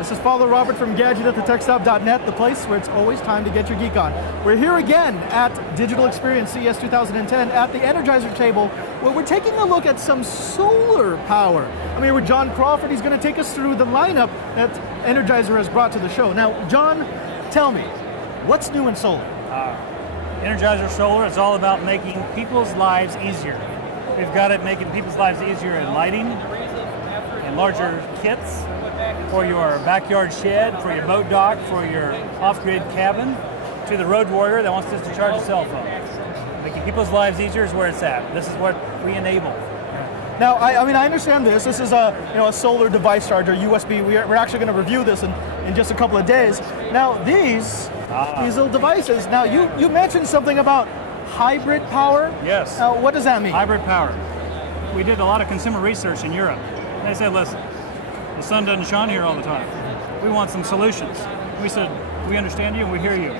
This is Father Robert from GadgetAtTheTechStop.net, the place where it's always time to get your geek on. We're here again at Digital Experience CES 2010 at the Energizer table, where we're taking a look at some solar power. I'm here with John Crawford. He's going to take us through the lineup that Energizer has brought to the show. Now, John, tell me, what's new in solar? Energizer Solar is all about making people's lives easier. We've got it making people's lives easier in lighting, in larger kits, for your backyard shed, for your boat dock, for your off-grid cabin, to the road warrior that wants just to charge a cell phone. Making people's lives easier is where it's at. This is what we enable. Now, I mean, I understand this. This is a solar device charger, USB. We're actually going to review this in just a couple of days. Now, these little devices. Now, you mentioned something about hybrid power. Yes. Now, what does that mean? Hybrid power. We did a lot of consumer research in Europe. They said, listen, the sun doesn't shine here all the time. We want some solutions. We said, we understand you and we hear you.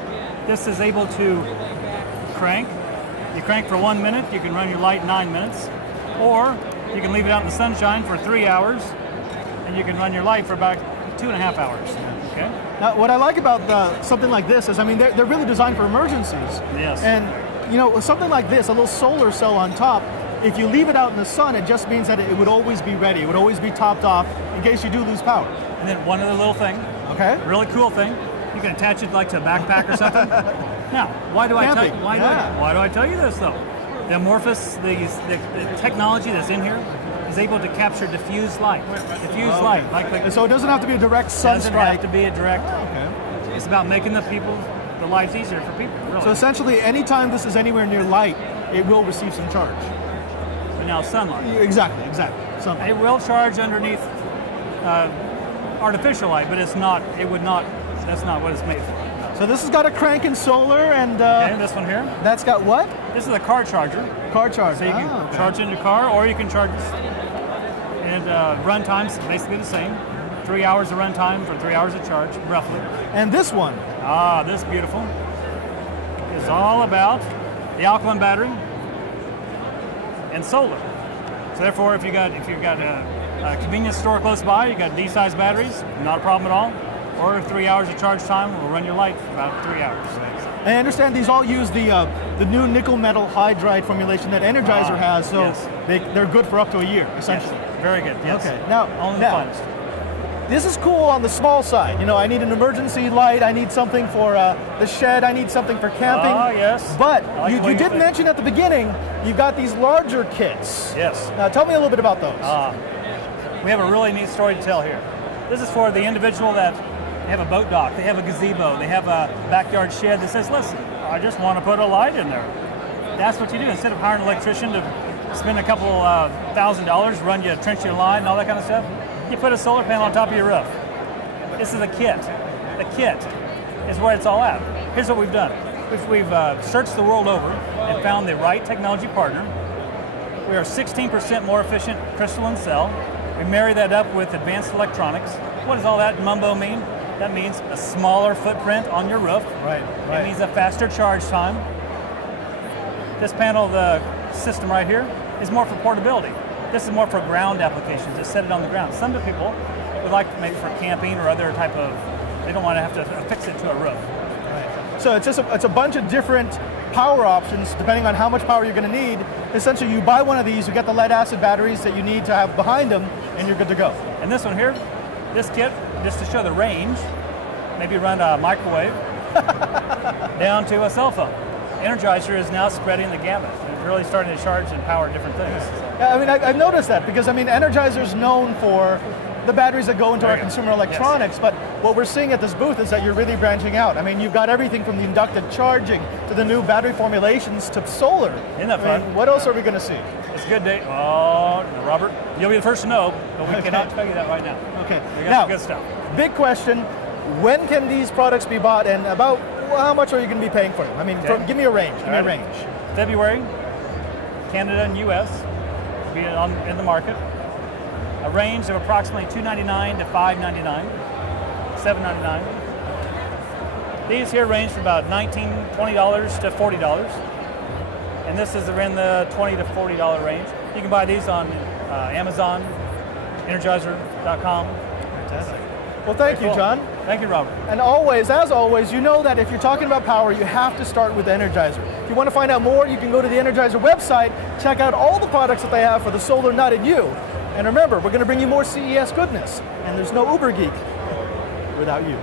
This is able to crank. You crank for 1 minute, you can run your light 9 minutes, or you can leave it out in the sunshine for 3 hours, and you can run your light for about 2.5 hours. Okay. Now, what I like about something like this is, I mean, they're really designed for emergencies. Yes. And you know, something like this, a little solar cell on top, if you leave it out in the sun, it just means that it would always be ready. It would always be topped off in case you do lose power. And then one other little thing. Okay. Really cool thing. You can attach it like to a backpack or something. Now, why do I tell you this though? The amorphous, the technology that's in here is able to capture diffuse light. Like so it doesn't have to be a direct sun strike. It doesn't have to be a direct. Okay. It's about making the lives easier for people. Really. So essentially, anytime this is anywhere near light, it will receive some charge. But now sunlight. Exactly. Sunlight. It will charge underneath artificial light, but it's not. It would not. That's not what it's made for. No. So this has got a crank and solar, and this one here. That's got what? This is a car charger. Car charger. So you can charge it in your car, or you can charge this. And run time's basically the same. 3 hours of run time for 3 hours of charge, roughly. And this one? This beautiful is all about the alkaline battery and solar. So therefore, if you've got a convenience store close by, you got D-size batteries, not a problem at all. Or 3 hours of charge time will run your light for about 3 hours. I understand these all use the new nickel metal hydride formulation that Energizer has, so yes. they're good for up to a year, essentially. Yes. Very good. Yes. Okay. Only the finest. This is cool on the small side. You know, I need an emergency light. I need something for the shed. I need something for camping. Yes. But you did mention at the beginning you've got these larger kits. Yes. Now tell me a little bit about those. We have a really neat story to tell here. This is for the individual that they have a boat dock, they have a gazebo, they have a backyard shed that says, listen, I just want to put a light in there. That's what you do. Instead of hiring an electrician to spend a couple $1,000, run you, trench your line and all that kind of stuff, you put a solar panel on top of your roof. This is a kit. The kit is where it's all at. Here's what we've done. We've searched the world over and found the right technology partner. We are 16% more efficient crystalline cell. We marry that up with advanced electronics. What does all that mumbo mean? That means a smaller footprint on your roof. Right. It means a faster charge time. This panel, the system right here, is more for portability. This is more for ground applications. Just set it on the ground. Some people would like maybe for camping or other type of, they don't want to have to affix it to a roof. Right. So it's a bunch of different power options depending on how much power you're going to need. Essentially, you buy one of these, you get the lead acid batteries that you need to have behind them, and you're good to go. And this one here, this kit, just to show the range, maybe run a microwave down to a cell phone. Energizer is now spreading the gamut. It's really starting to charge and power different things. Yeah, I mean, I've noticed that because, I mean, Energizer's known for the batteries that go into our consumer electronics, but what we're seeing at this booth is that you're really branching out. I mean, you've got everything from the inductive charging to the new battery formulations to solar. Isn't that fun? What else are we going to see? It's a good day. Oh, Robert, you'll be the first to know, but we cannot tell you that right now. Okay. We got some good stuff. Big question, when can these products be bought and about how much are you going to be paying for them? I mean, give me a range. Give me a range. February, Canada and US will be in the market. A range of approximately $299 to $599, $799. These here range from about $19, $20 to $40. And this is in the $20 to $40 range. You can buy these on Amazon, Energizer.com. Fantastic. Well, thank you, Cool. John. Thank you, Robert. And always, as always, you know that if you're talking about power, you have to start with Energizer. If you want to find out more, you can go to the Energizer website, check out all the products that they have for the solar nut and you. And remember, we're going to bring you more CES goodness. And there's no uberGeek without you.